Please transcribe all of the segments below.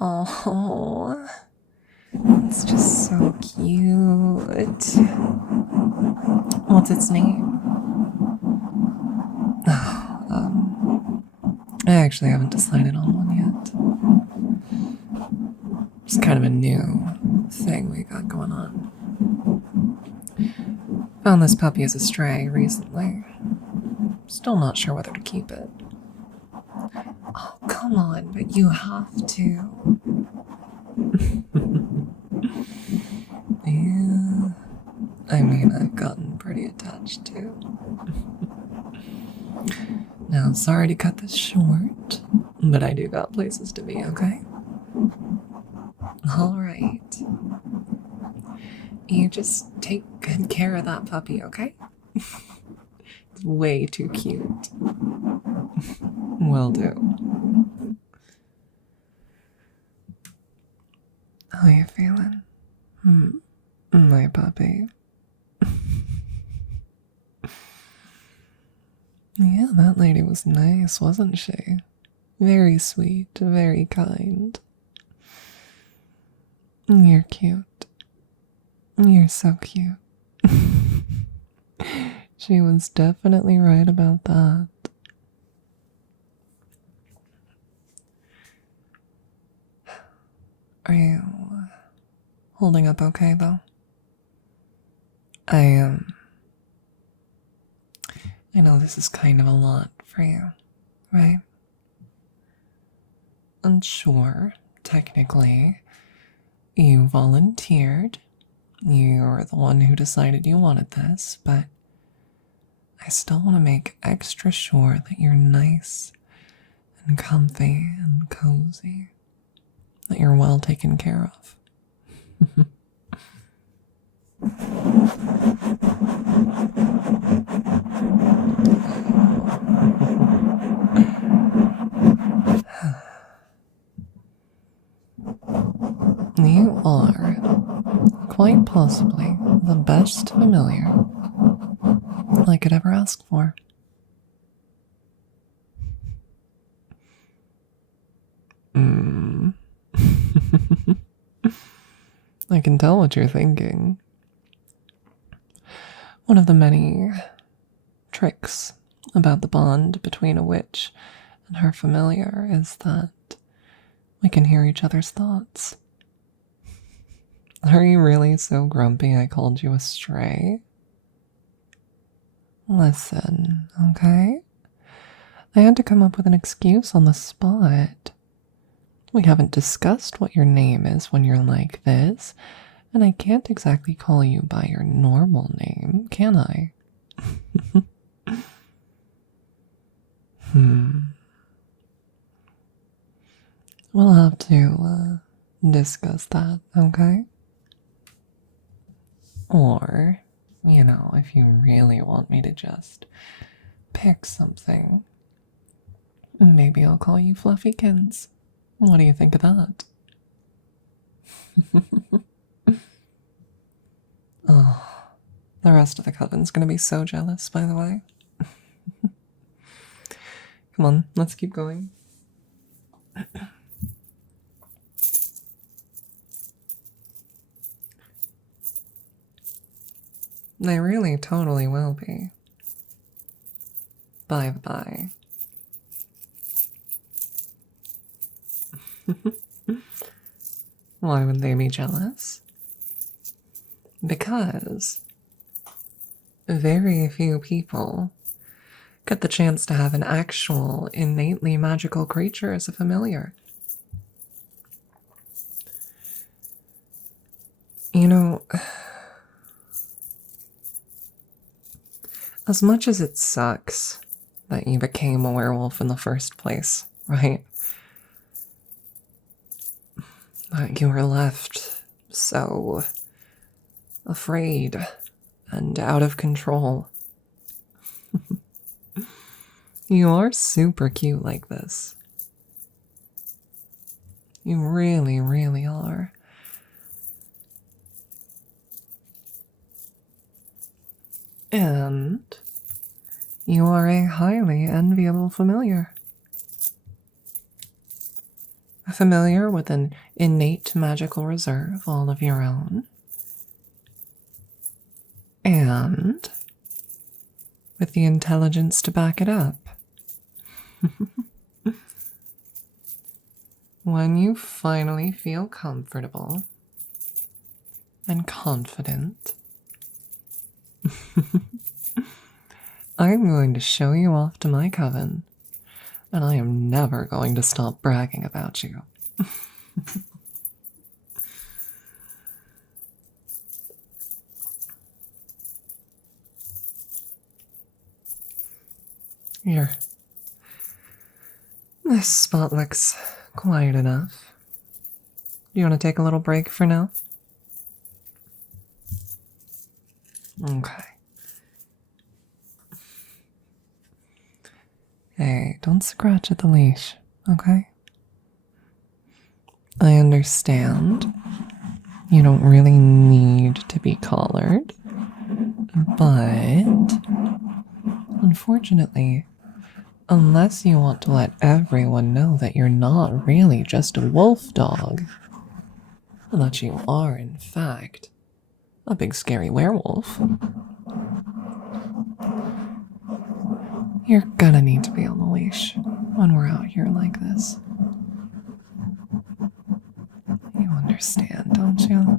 Oh, it's just so cute. What's its name? I actually haven't decided on one yet. It's kind of a new thing we got going on. Found this puppy as a stray recently. Still not sure whether to keep it. Oh, come on, but you have to. Yeah. I mean, I've gotten pretty attached too. Now, sorry to cut this short, but I do got places to be, okay? Alright. You just take good care of that puppy, okay? It's way too cute. Will do. How you feeling? My puppy. Yeah, that lady was nice, wasn't she? Very sweet, very kind. You're cute. You're so cute. She was definitely right about that. Are you holding up okay, though? I know this is kind of a lot for you, right? And sure, technically, you volunteered. You're the one who decided you wanted this, but I still want to make extra sure that you're nice and comfy and cozy, that you're well taken care of. You are quite possibly the best familiar I could ever ask for. I can tell what you're thinking. One of the many tricks about the bond between a witch and her familiar is that we can hear each other's thoughts. Are you really so grumpy I called you a stray? Listen, okay? I had to come up with an excuse on the spot. We haven't discussed what your name is when you're like this, and I can't exactly call you by your normal name, can I? We'll have to discuss that, okay? Or, if you really want me to just pick something, maybe I'll call you Fluffykins. What do you think of that? Oh, the rest of the coven's gonna be so jealous, by the way. Come on, let's keep going. They really totally will be. By the by. Why would they be jealous? Because very few people get the chance to have an actual innately magical creature as a familiar. As much as it sucks that you became a werewolf in the first place, right? That you were left so afraid and out of control. You are super cute like this. You really, really are. And you are a highly enviable familiar. familiar with an innate magical reserve all of your own, and with the intelligence to back it up. When you finally feel comfortable and confident, I'm going to show you off to my coven, and I am never going to stop bragging about you. Here. This spot looks quiet enough. Do you want to take a little break for now? Okay. Hey, don't scratch at the leash, okay? I understand you don't really need to be collared, but unfortunately, unless you want to let everyone know that you're not really just a wolf dog, and that you are, in fact, a big scary werewolf, you're gonna need to be on the leash when we're out here like this. You understand, don't you?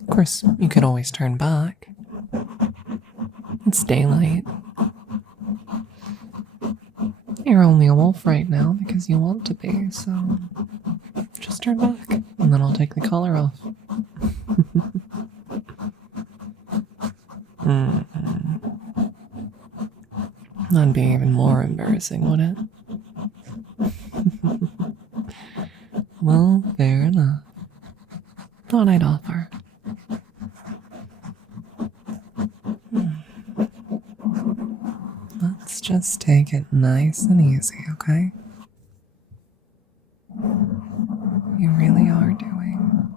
Of course, you could always turn back. It's daylight. You're only a wolf right now because you want to be, so just turn back, and then I'll take the collar off. That'd be even more embarrassing, wouldn't it? Well, fair enough. Thought I'd offer. Let's just take it nice and easy, okay? You really are doing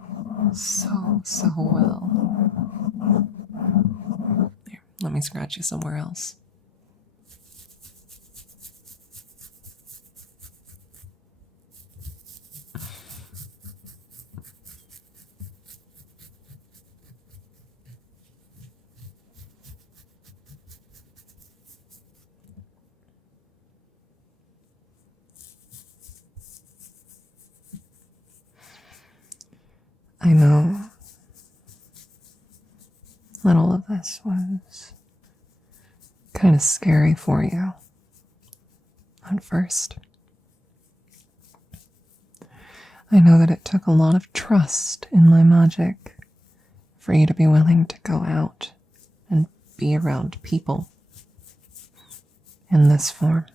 so well. Here, let me scratch you somewhere else. I know that all of this was kind of scary for you at first. I know that it took a lot of trust in my magic for you to be willing to go out and be around people in this form.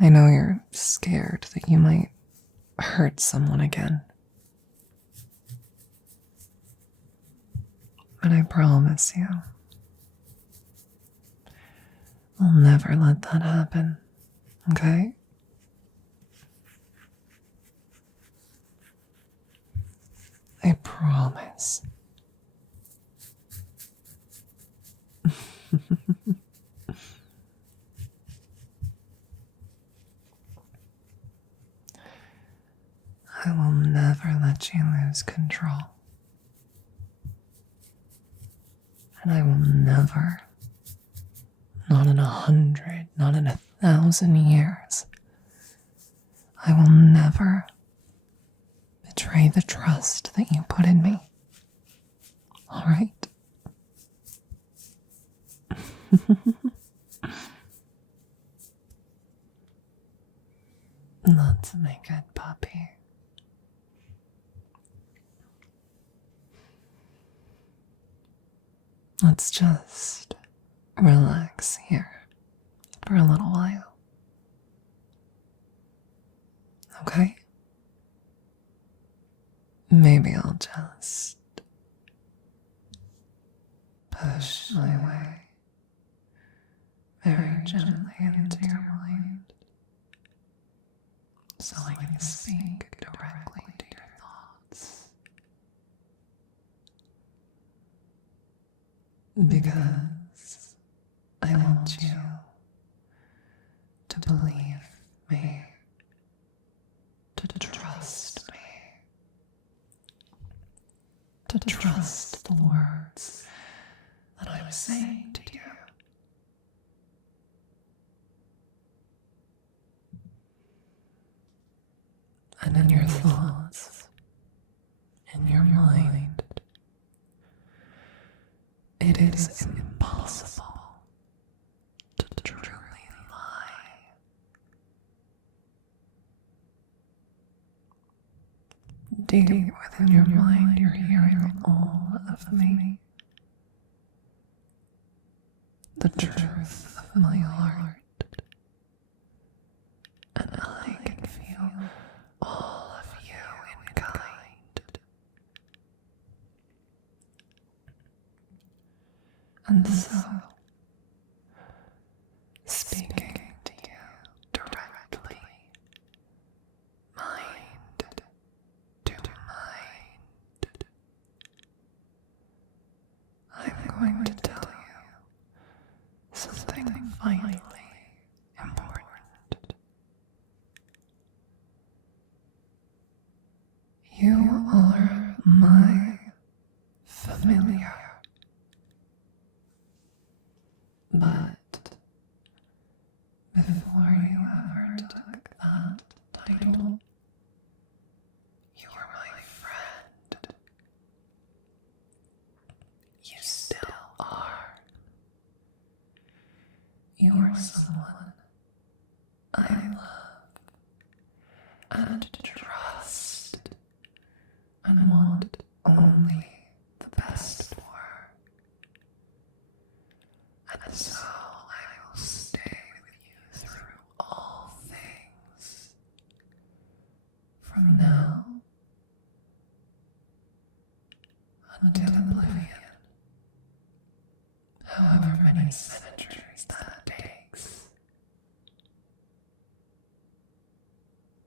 I know you're scared that you might hurt someone again. But I promise you, I'll never let that happen, okay? I promise. I will never let you lose control. And I will never, not in 100, not in 1,000 years, I will never betray the trust that you put in me. All right? That's my good puppy. Let's just relax here for a little while. Okay? Maybe I'll just push my way very gently into your mind so I can speak directly to your thoughts. Because I want you to believe me, to trust me, to trust the words that I'm saying to you. And in your thoughts, in your mind, it is impossible to truly lie. Deep within your mind, you're hearing all of me. The truth of my heart. And I can feel all of you in kind. And so, speaking to you directly, mind to mind, I'm going to tell you something vitally important. You are my familiar. But before you ever took that title, you were my friend. You still are. You are someone I love and trust and want only the best for. And so I will stay with you through all things, from now until oblivion, however many centuries that takes.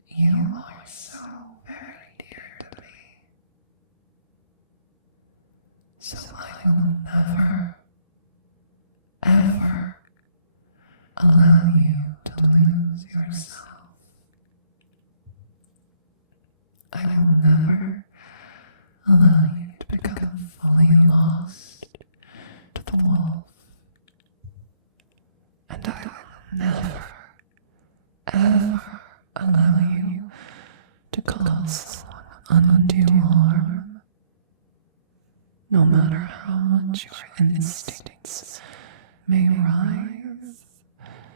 You are so very dear to me, so I will never, ever allow you to lose yourself. I will never allow you to become fully lost to the wolf. And I will never, ever allow you to cause someone undue harm. No matter how much your instincts may rise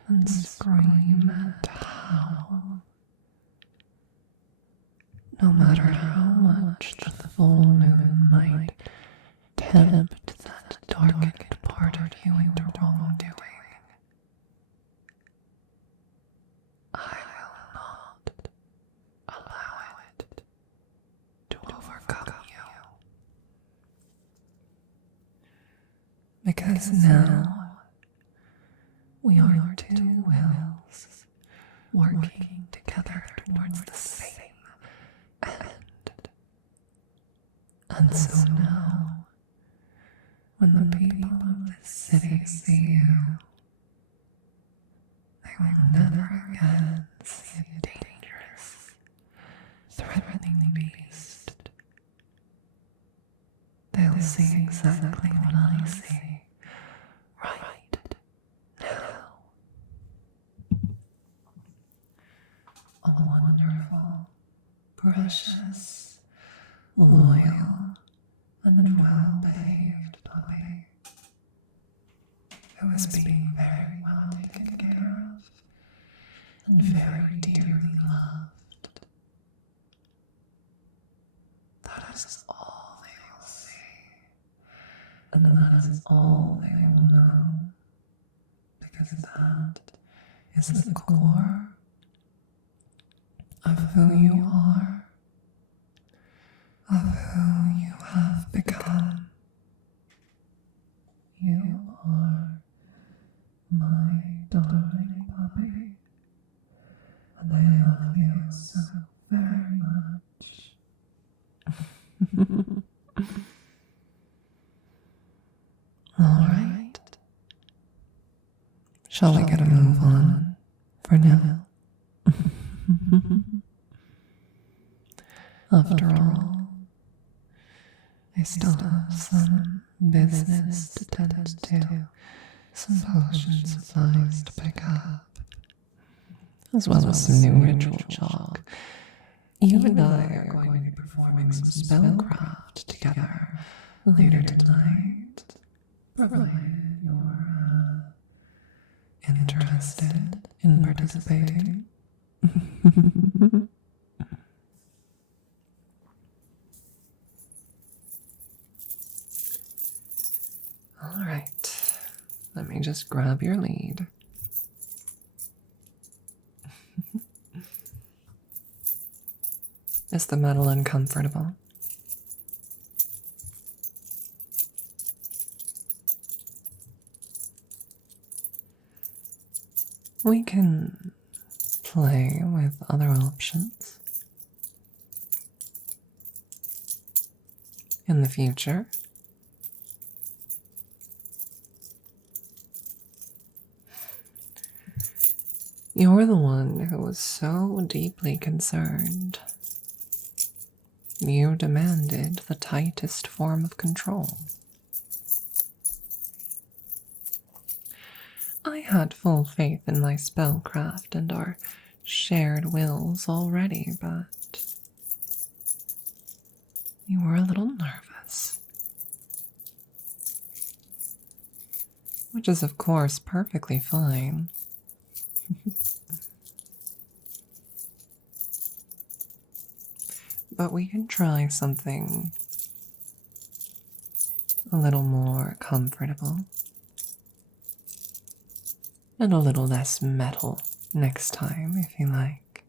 and scream and howl, no matter how much the full moon might tempt that darkened part of you into wrongdoing, I will not allow it to overcome you. Because now we are two wills working together towards the same end. And so now, when the people of this city see you, they will never again see a dangerous, threatening beast. They'll see exactly what I see right now. A wonderful, precious, loyal, and well-behaved puppy who is being very well taken care of and very dearly loved. That is all they will see, and that is all they will know, because that is the core of who you are, of who you have become. You are my darling puppy, and I love you so very much. All right. Shall we get a move on? for now. After all, I still have some business to tend to, some potion supplies to pick up, as well as some new ritual chalk. You and I are going to be performing some spellcraft together later tonight, provided you're interested in participating. All right, let me just grab your lead. Is the metal uncomfortable? We can play with other options in the future. You're the one who was so deeply concerned. You demanded the tightest form of control. I had full faith in my spellcraft and our shared wills already, but you were a little nervous. Which is, of course, perfectly fine. But we can try something a little more comfortable and a little less metal next time, if you like.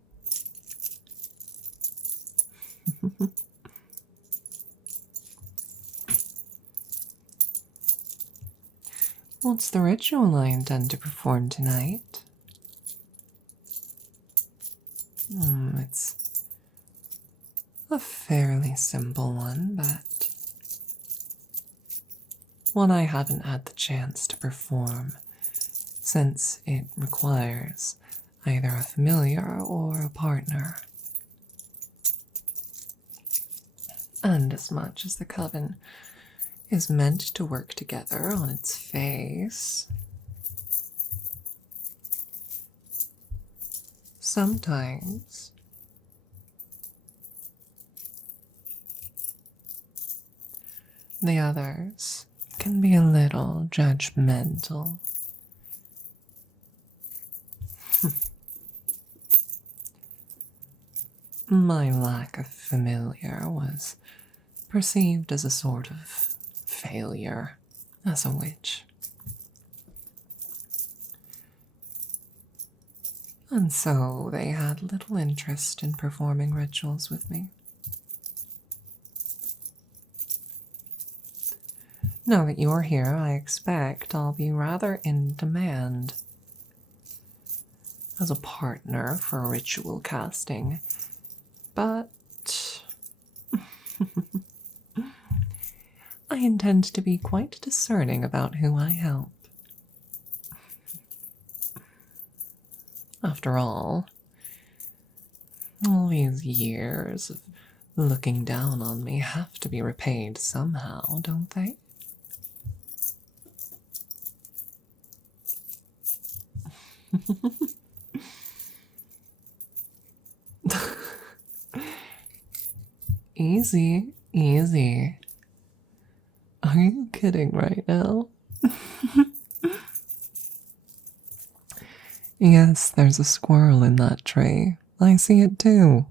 What's the ritual I intend to perform tonight? It's a fairly simple one, but one I haven't had the chance to perform since it requires either a familiar or a partner. And as much as the coven is meant to work together on its face, sometimes the others can be a little judgmental. My lack of familiar was perceived as a sort of failure as a witch. And so they had little interest in performing rituals with me. Now that you're here, I expect I'll be rather in demand as a partner for ritual casting, but I intend to be quite discerning about who I help. After all these years of looking down on me have to be repaid somehow, don't they? Easy, easy. Are you kidding right now? Yes, there's a squirrel in that tree. I see it too.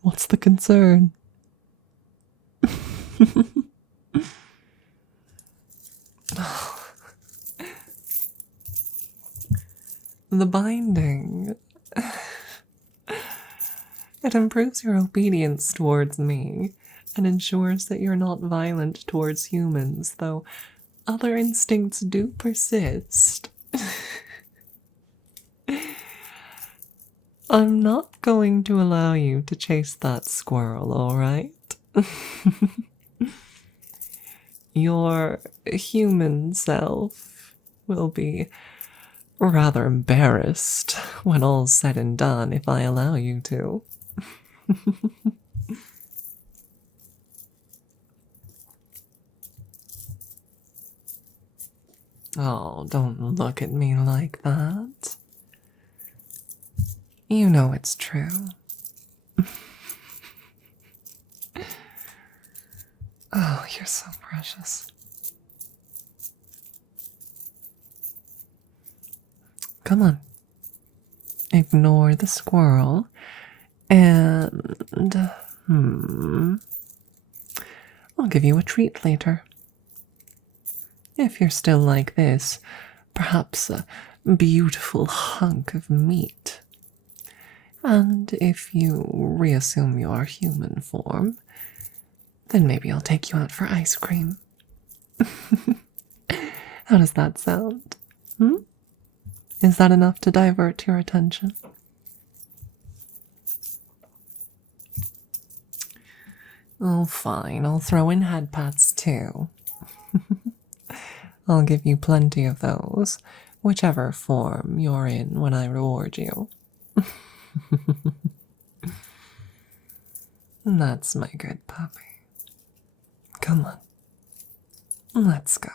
What's the concern? The binding. It improves your obedience towards me and ensures that you're not violent towards humans, though other instincts do persist. I'm not going to allow you to chase that squirrel, alright? Your human self will be rather embarrassed when all's said and done if I allow you to. Oh, don't look at me like that. You know it's true. Oh, you're so precious. Come on. Ignore the squirrel and, I'll give you a treat later. If you're still like this, perhaps a beautiful hunk of meat. And if you reassume your human form, then maybe I'll take you out for ice cream. How does that sound? Is that enough to divert your attention? Oh, fine. I'll throw in head pats too. I'll give you plenty of those, whichever form you're in when I reward you. That's my good puppy. Come on. Let's go.